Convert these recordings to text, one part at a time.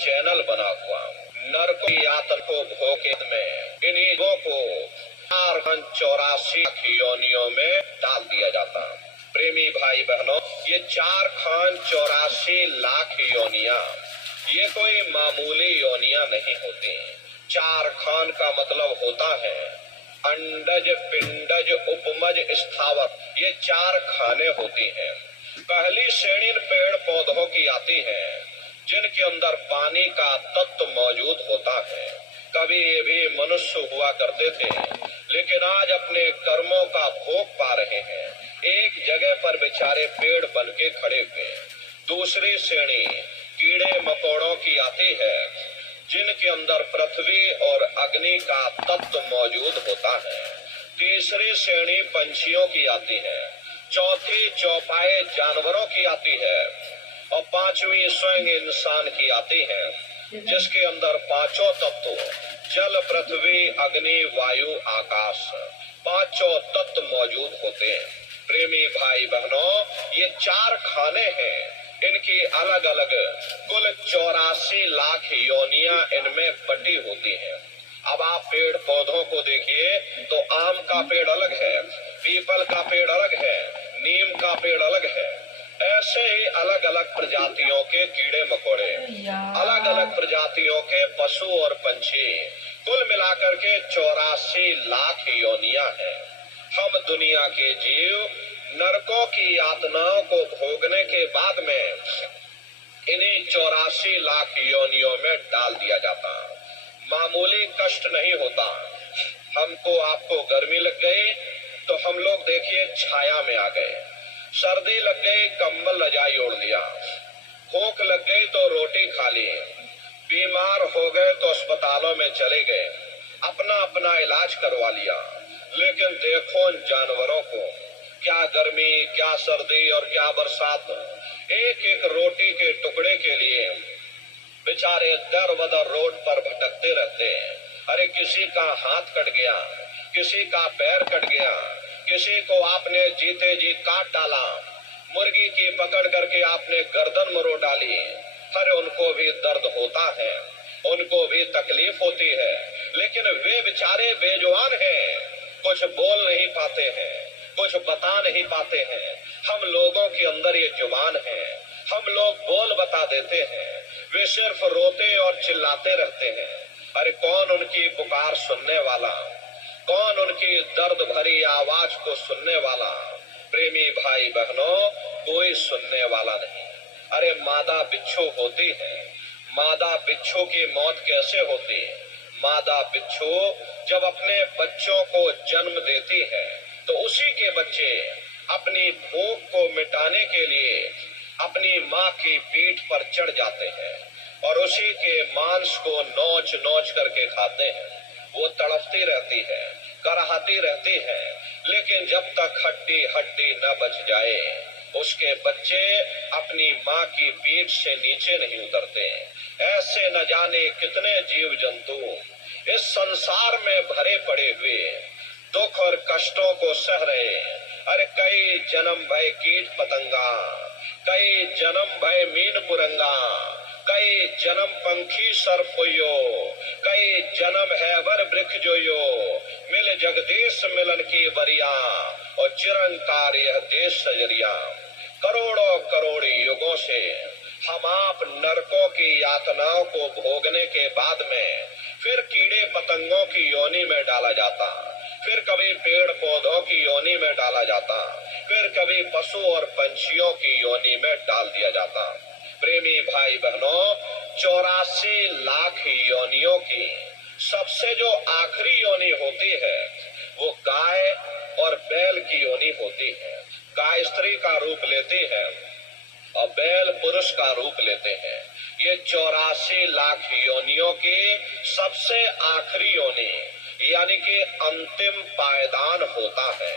Channel बना हुआ। नरक की यातन को भोगे में इन्हीं को 484 योनियों में डाल दिया जाता। प्रेमी भाई बहनों, ये 484 लाख योनियां ये कोई मामूली योनियां नहीं होती। 4 खान का मतलब होता है अंडज, पिंडज, उपमज, स्थावर। ये 4 खाने होती हैं। पहली श्रेणी पेड़ पौधों की आती है जिनके अंदर पानी का तत्व मौजूद होता है। कभी ये भी मनुष्य हुआ करते थे, लेकिन आज अपने कर्मों का भोग पा रहे हैं। एक जगह पर बेचारे पेड़ बन के खड़े हुए। दूसरी श्रेणी कीड़े मकोड़ों की आती है जिनके अंदर पृथ्वी और अग्नि का तत्व मौजूद होता है। तीसरी श्रेणी पंछियों की आती है। चौथी चौपाए जानवरों की आती है और पांचवी स्वयं इंसान की आती है, जिसके अंदर पांचों तत्व जल, पृथ्वी, अग्नि, वायु, आकाश, पांचों तत्व मौजूद होते हैं। प्रेमी भाई बहनों, ये 4 खाने हैं। इनकी अलग अलग कुल 84 लाख योनियां इनमें बटी होती हैं। अब आप पेड़ पौधों को देखिए तो आम का पेड़ अलग है, पीपल का पेड़ अलग है, नीम का पेड़ अलग है। ऐसे ही अलग अलग प्रजातियों के कीड़े मकोड़े, अलग अलग प्रजातियों के पशु और पंछी, कुल मिलाकर के 84 लाख योनियां हैं। हम दुनिया के जीव नरकों की यातनाओं को भोगने के बाद में इन्हीं 84 लाख योनियों में डाल दिया जाता। मामूली कष्ट नहीं होता। हमको आपको गर्मी लग गई तो हम लोग देखिए छाया में आ गए, सर्दी लग गई कंबल रजाई ओढ़ लिया, भूख लग गई तो रोटी खा ली, बीमार हो गए तो अस्पतालों में चले गए, अपना अपना इलाज करवा लिया। लेकिन देखो इन जानवरों को, क्या गर्मी, क्या सर्दी और क्या बरसात, एक एक रोटी के टुकड़े के लिए बेचारे दर बदर रोड पर भटकते रहते हैं। अरे किसी का हाथ कट गया, किसी का पैर कट गया, किसी को आपने जीते जी काट डाला, मुर्गी की पकड़ करके आपने गर्दन मरोड़ डाली। अरे उनको भी दर्द होता है, उनको भी तकलीफ होती है, लेकिन वे बेचारे बेजुबान हैं, कुछ बोल नहीं पाते हैं, कुछ बता नहीं पाते हैं। हम लोगों के अंदर ये जुबान है, हम लोग बोल बता देते हैं, वे सिर्फ रोते और चिल्लाते रहते हैं। अरे कौन उनकी पुकार सुनने वाला, कौन उनकी दर्द भरी आवाज को सुनने वाला? प्रेमी भाई बहनों, कोई सुनने वाला नहीं। अरे मादा बिच्छू होती है, मादा बिच्छू की मौत कैसे होती है? मादा बिच्छू जब अपने बच्चों को जन्म देती है तो उसी के बच्चे अपनी भूख को मिटाने के लिए अपनी माँ की पीठ पर चढ़ जाते हैं और उसी के मांस को नोच नोच करके खाते हैं। वो तड़पती रहती है, कराहती रहती है, लेकिन जब तक हड्डी हड्डी न बच जाए उसके बच्चे अपनी माँ की पीठ से नीचे नहीं उतरते। ऐसे न जाने कितने जीव जंतु इस संसार में भरे पड़े हुए दुख और कष्टों को सह रहे। अरे कई जन्म भय कीट पतंगा, कई जन्म भय मीन कुरंगा, कई जन्म पंखी सर्प होयो, कई जन्म है वर वृक्ष जोयो, मिल जगदीश मिलन की वरिया और चिरंकार यह देश सजरिया। करोड़ों करोड़ युगों से हम आप नरकों की यातनाओं को भोगने के बाद में फिर कीड़े पतंगों की योनि में डाला जाता, फिर कभी पेड़ पौधों की योनि में डाला जाता, फिर कभी पशु और पंछियों की योनि में डाल दिया जाता। प्रेमी भाई बहनों, 84 लाख योनियों की सबसे जो आखिरी योनि होती है वो गाय और बैल की योनि होती है। गाय स्त्री का रूप लेती है और बैल पुरुष का रूप लेते हैं। ये 84 लाख योनियों की सबसे आखिरी योनि यानी कि अंतिम पायदान होता है।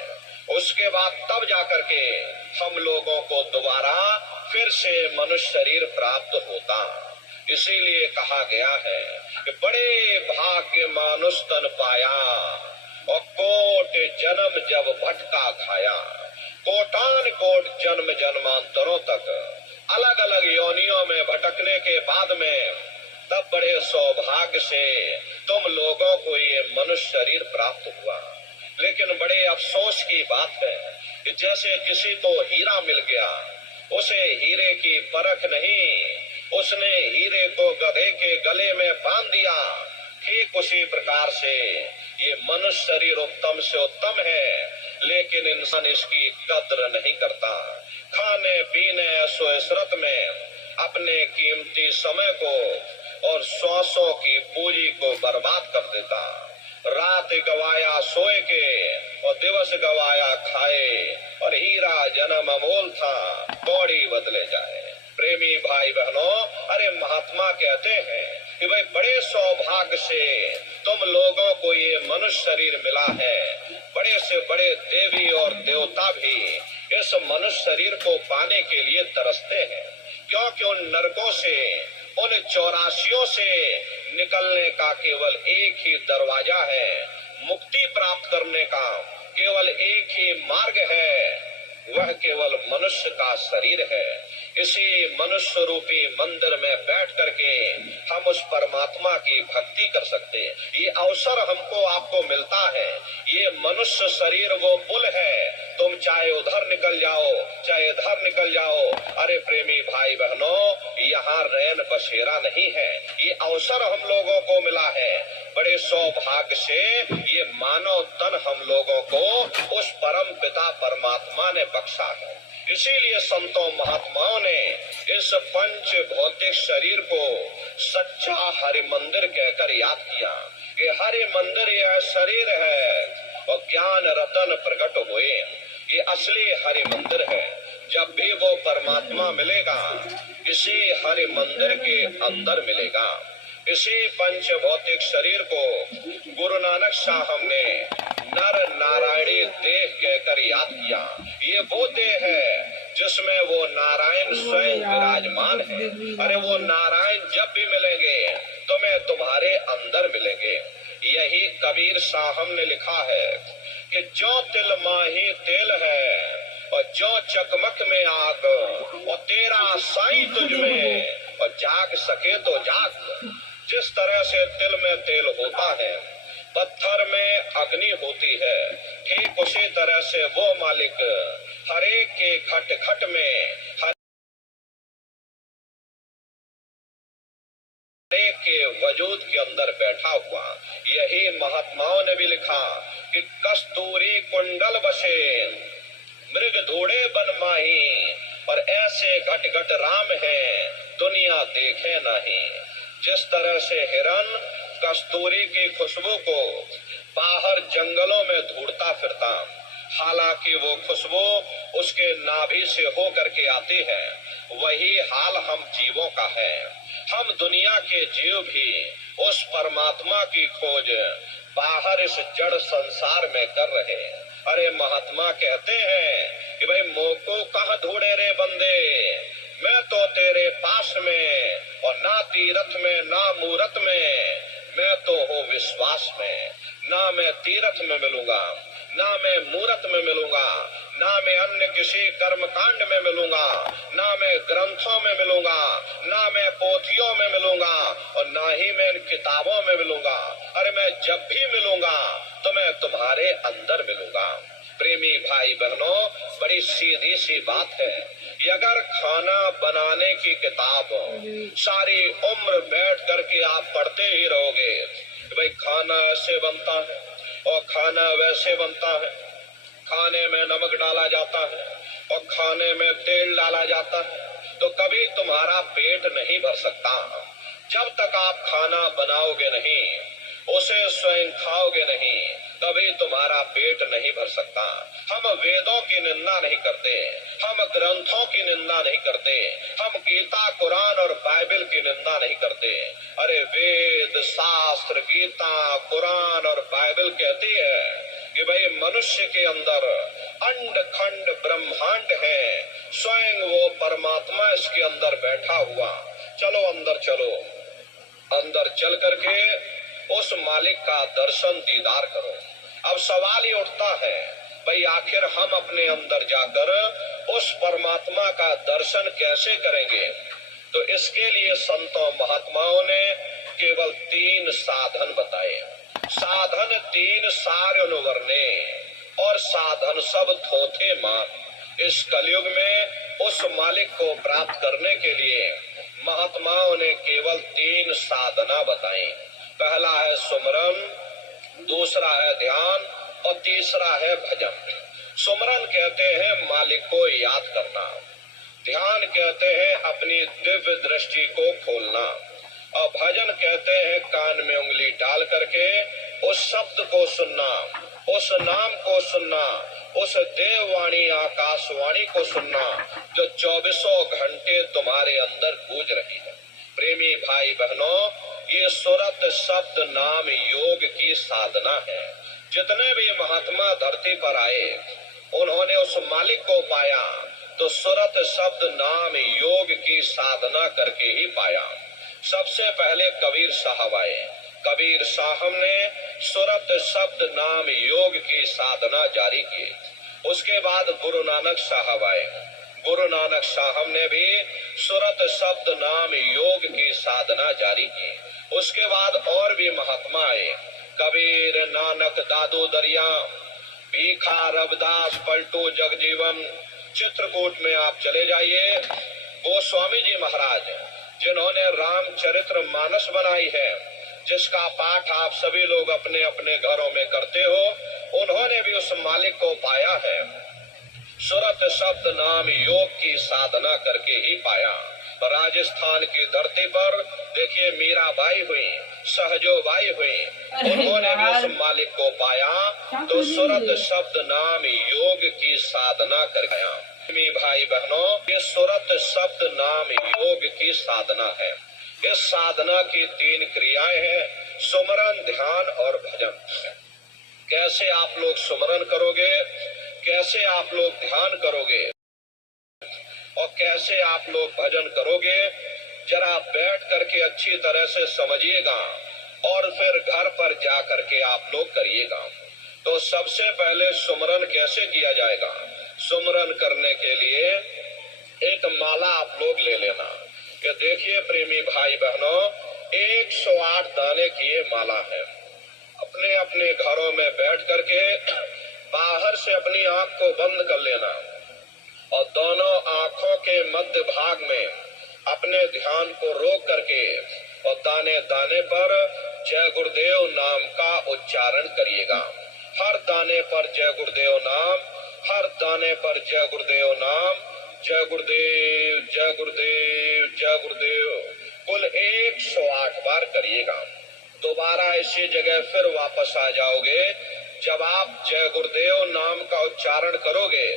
उसके बाद तब जाकर के हम लोगों को दोबारा फिर से मनुष्य शरीर प्राप्त होता। इसीलिए कहा गया है कि बड़े भाग्य मानुष तन पाया और कोट जन्म जब भटका खाया। कोटान कोट जन्म जन्मांतरों तक अलग अलग योनियों में भटकने के बाद में बड़े सौभाग्य से तुम लोगों को ये मनुष्य शरीर प्राप्त हुआ। लेकिन बड़े अफसोस की बात है कि जैसे किसी को हीरा मिल गया, उसे हीरे की परख नहीं, उसने हीरे को गधे के गले में बांध दिया। ठीक उसी प्रकार से ये मनुष्य शरीर उत्तम से उत्तम है, लेकिन इंसान इसकी कद्र नहीं करता। खाने पीने ऐशो इशरत में अपने कीमती समय को और श्वासों की पूंजी को बर्बाद कर देता। रात गवाया सोए के और दिवस गवाया खाए, और हीरा जन्म अमोल था कौड़ी बदले जाए। प्रेमी भाई बहनों, अरे महात्मा कहते हैं कि भाई बड़े सौभाग्य से तुम लोगों को ये मनुष्य शरीर मिला है। बड़े से बड़े देवी और देवता भी इस मनुष्य शरीर को पाने के लिए तरसते हैं, क्योंकि उन नरकों से, उन 84 से निकलने का केवल एक ही दरवाजा है। मुक्ति प्राप्त करने का केवल एक ही मार्ग है, वह केवल मनुष्य का शरीर है। इसी मनुष्य रूपी मंदिर में बैठ करके हम उस परमात्मा की भक्ति कर सकते हैं। ये अवसर हमको आपको मिलता है। ये मनुष्य शरीर वो पुल है, तुम चाहे उधर निकल जाओ चाहे इधर निकल जाओ। अरे प्रेमी भाई बहनों, यहाँ रैन बसेरा नहीं है, ये अवसर हम लोगों को मिला है। बड़े सौभाग्य से ये मानव तन हम लोगों को उस परम पिता परमात्मा ने बख्शा है। इसीलिए संतों महात्माओं ने इस पंच भौतिक शरीर को सच्चा हरि मंदिर कहकर याद किया कि हरि मंदिर यह शरीर है और ज्ञान रतन प्रकट हुए। ये असली हरि मंदिर है। जब भी वो परमात्मा मिलेगा, इसी हरि मंदिर के अंदर मिलेगा। इसी पंच भौतिक शरीर को गुरु नानक साहब ने नर नारायणी देह कहकर याद किया। ये वो देह है जिसमें वो नारायण स्वयं विराजमान है। अरे वो नारायण जब भी मिलेंगे तुम्हें तुम्हारे अंदर मिलेंगे। यही कबीर साहब ने लिखा है कि जो तिल माही तेल है और जो चकमक में आग, और तेरा साईं तुझ में और जाग सके तो जाग। जिस तरह से तिल में तेल होता है, पत्थर में अग्नि होती है, ठीक उसी तरह से वो मालिक हरेक के घट घट में, हरेक के वजूद के अंदर बैठा हुआ। यही महात्माओं ने भी लिखा कि कस्तूरी कुंडल बसे मृग धूड़े बन माही, और ऐसे घट घट राम है दुनिया देखे नहीं। जिस तरह से हिरन कस्तूरी की खुशबू को बाहर जंगलों में ढूंढता फिरता, हालांकि वो खुशबू उसके नाभि से हो करके आती है, वही हाल हम जीवों का है। हम दुनिया के जीव भी उस परमात्मा की खोज बाहर इस जड़ संसार में कर रहे। अरे महात्मा कहते हैं कि भाई मोको कहाँ ढूंढे रे बंदे, मैं तो तेरे पास में, और ना तीरथ में ना मूरत में, मैं तो हूँ विश्वास में। ना मैं तीरथ में मिलूंगा, ना मैं मूरत में मिलूंगा, ना मैं अन्य किसी कर्म कांड में मिलूंगा, ना मैं ग्रंथों में मिलूंगा, ना मैं पोथियों में मिलूंगा, और ना ही मैं किताबों में मिलूंगा। अरे मैं जब भी मिलूंगा तो मैं तुम्हारे अंदर मिलूंगा। प्रेमी भाई बहनों, बड़ी सीधी सी बात है। अगर खाना बनाने की किताब सारी उम्र बैठ करके आप पढ़ते ही रहोगे, भाई खाना ऐसे बनता है और खाना वैसे बनता है, खाने में नमक डाला जाता है और खाने में तेल डाला जाता है, तो कभी तुम्हारा पेट नहीं भर सकता। जब तक आप खाना बनाओगे नहीं, उसे स्वयं खाओगे नहीं, कभी तुम्हारा पेट नहीं भर सकता। हम वेदों की निंदा नहीं करते, हम ग्रंथों की निंदा नहीं करते, हम गीता कुरान और बाइबल की निंदा नहीं करते। अरे वेद शास्त्र गीता कुरान और बाइबल कहती है कि भाई मनुष्य के अंदर अंड खंड ब्रह्मांड है, स्वयं वो परमात्मा इसके अंदर बैठा हुआ। चलो अंदर चलो, अंदर चल करके उस मालिक का दर्शन दीदार करो। अब सवाल ये उठता है, भाई आखिर हम अपने अंदर जाकर उस परमात्मा का दर्शन कैसे करेंगे? तो इसके लिए संतों महात्माओं ने तीन साधन बताए। साधन तीन सार्य वर्णे और साधन सब थोथे मान। इस कलयुग में उस मालिक को प्राप्त करने के लिए महात्माओं ने केवल तीन साधना बताई। पहला है सुमरन, दूसरा है ध्यान और तीसरा है भजन। सुमरन कहते हैं मालिक को याद करना, ध्यान कहते हैं अपनी दिव्य दृष्टि को खोलना, और भजन कहते हैं कान में उंगली डाल करके उस शब्द को सुनना, उस नाम को सुनना, उस देववाणी आकाशवाणी को सुनना जो 24 घंटे तुम्हारे अंदर गूंज रही है। प्रेमी भाई बहनों, ये सुरत शब्द नाम योग की साधना है। जितने भी महात्मा धरती पर आए उन्होंने उस मालिक को पाया तो सुरत शब्द नाम योग की साधना करके ही पाया। सबसे पहले कबीर साहब आए। कबीर साहब ने सुरत शब्द नाम योग की साधना जारी की। उसके बाद गुरु नानक साहब आए। गुरु नानक साहब ने भी सुरत शब्द नाम योग की साधना जारी की। उसके बाद और भी महात्मा आए, कबीर, नानक, दादू दरिया, भीखा, रविदास, पलटू, जगजीवन। चित्रकूट में आप चले जाइए, गोस्वामी जी महाराज जिन्होंने रामचरित्र मानस बनाई है, जिसका पाठ आप सभी लोग अपने अपने घरों में करते हो, उन्होंने भी उस मालिक को पाया है। सुरत शब्द नाम योग की साधना करके ही पाया। राजस्थान की धरती पर देखिए मीराबाई हुई, सहजोबाई हुई, उन्होंने भी उस मालिक को पाया तो सुरत शब्द नाम योग की साधना कर गया। भाई बहनों, ये सुरत शब्द नाम योग की साधना है। इस साधना की तीन क्रियाएं हैं, सुमरन, ध्यान और भजन। कैसे आप लोग सुमरन करोगे, कैसे आप लोग ध्यान करोगे और कैसे आप लोग भजन करोगे, जरा बैठ करके अच्छी तरह से समझिएगा और फिर घर पर जा करके आप लोग करिएगा। तो सबसे पहले सुमरन कैसे किया जाएगा? सुमरन करने के लिए एक माला आप लोग ले लेना। ये देखिए प्रेमी भाई बहनों, 108 दाने की ये माला है। अपने अपने घरों में बैठ करके बाहर से अपनी आंख को बंद कर लेना और दोनों आंखों के मध्य भाग में अपने ध्यान को रोक करके और दाने दाने पर जय गुरुदेव नाम का उच्चारण करिएगा। हर दाने पर जय गुरुदेव नाम, हर दाने पर जय गुरुदेव नाम, जय गुरुदेव, जय गुरुदेव, जय गुरुदेव, कुल 108 बार करिएगा। दोबारा इसी जगह फिर वापस आ जाओगे। जब आप जय गुरुदेव नाम का उच्चारण करोगे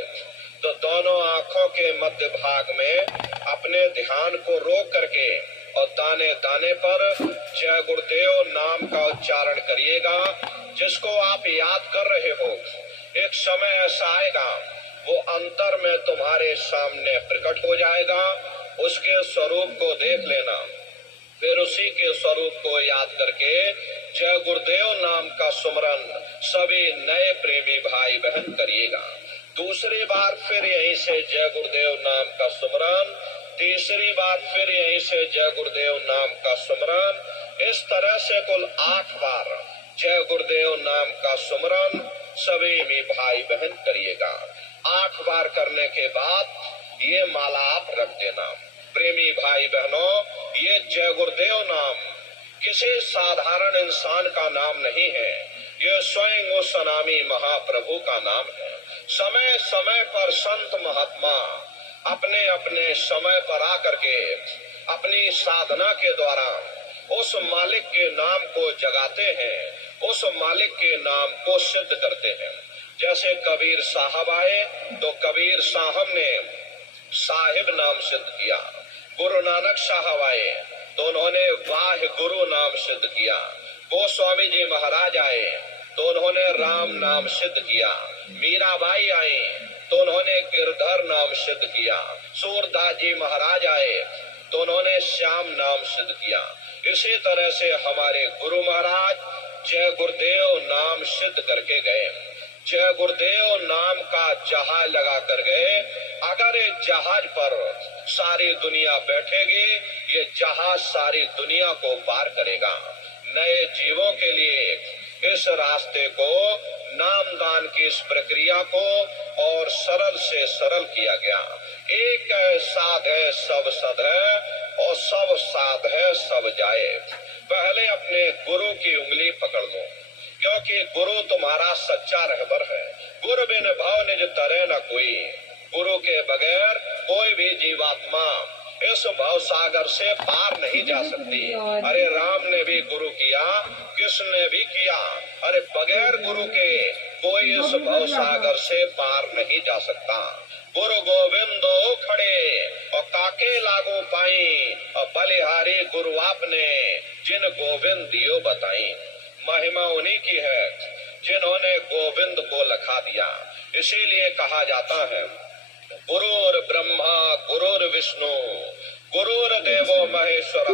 तो दोनों आंखों के मध्य भाग में अपने ध्यान को रोक करके और दाने दाने पर जय गुरुदेव नाम का उच्चारण करिएगा। जिसको आप याद कर रहे हो, एक समय ऐसा आएगा वो अंतर में तुम्हारे सामने प्रकट हो जाएगा। उसके स्वरूप को देख लेना, फिर उसी के स्वरूप को याद करके जय गुरुदेव नाम का सुमरन सभी नए प्रेमी भाई बहन करिएगा। दूसरी बार फिर यहीं से जय गुरुदेव नाम का सुमरन, तीसरी बार फिर यहीं से जय गुरुदेव नाम का सुमरन। इस तरह से कुल 8 बार जय गुरुदेव नाम का सुमरन सभी में भाई बहन करिएगा। 8 बार करने के बाद ये माला आप रख देना। प्रेमी भाई बहनों, ये जय गुरुदेव नाम किसी साधारण इंसान का नाम नहीं है, ये स्वयं उस अनामी महाप्रभु का नाम है। समय समय पर संत महात्मा अपने अपने समय पर आकर के अपनी साधना के द्वारा उस मालिक के नाम को जगाते हैं, उस मालिक के नाम को सिद्ध करते हैं। जैसे कबीर साहब आए तो कबीर साहब ने साहिब नाम सिद्ध किया। गुरु नानक साहब आए तो उन्होंने वाह गुरु नाम सिद्ध किया। गोस्वामी जी महाराज आए तो उन्होंने राम नाम सिद्ध किया। मीराबाई आई तो उन्होंने गिरधर नाम सिद्ध किया। सूरदास जी महाराज आए तो उन्होंने श्याम नाम सिद्ध किया। इसी तरह से हमारे गुरु महाराज जय गुरुदेव नाम सिद्ध करके गए। जय गुरुदेव नाम का जहाज लगा कर गए। अगर इस जहाज पर सारी दुनिया बैठेगी, ये जहाज सारी दुनिया को पार करेगा। नए जीवों के लिए इस रास्ते को, नामदान की इस प्रक्रिया को और सरल से सरल किया गया। एक साध है सब सद है और सब साध है सब जाए। पहले अपने गुरु की उंगली पकड़ लो, क्योंकि गुरु तुम्हारा सच्चा रहबर है। गुरु बिन भाव निज तरे न कोई, गुरु के बगैर कोई भी जीवात्मा इस भव सागर से पार नहीं जा सकती। अरे राम ने भी गुरु किया, कृष्ण ने भी किया। अरे बगैर गुरु के कोई इस भव सागर से पार नहीं जा सकता। गुरु गोविंदो खड़े और काके लागो पाई, और बलिहारी गुरु आपने जिन गोविंद दियो बताई। महिमा उन्हीं की है जिन्होंने गोविंद को लखा दिया। इसीलिए कहा जाता है गुरुर् ब्रह्मा गुरुर्विष्णु गुरुर्देवो महेश्वर।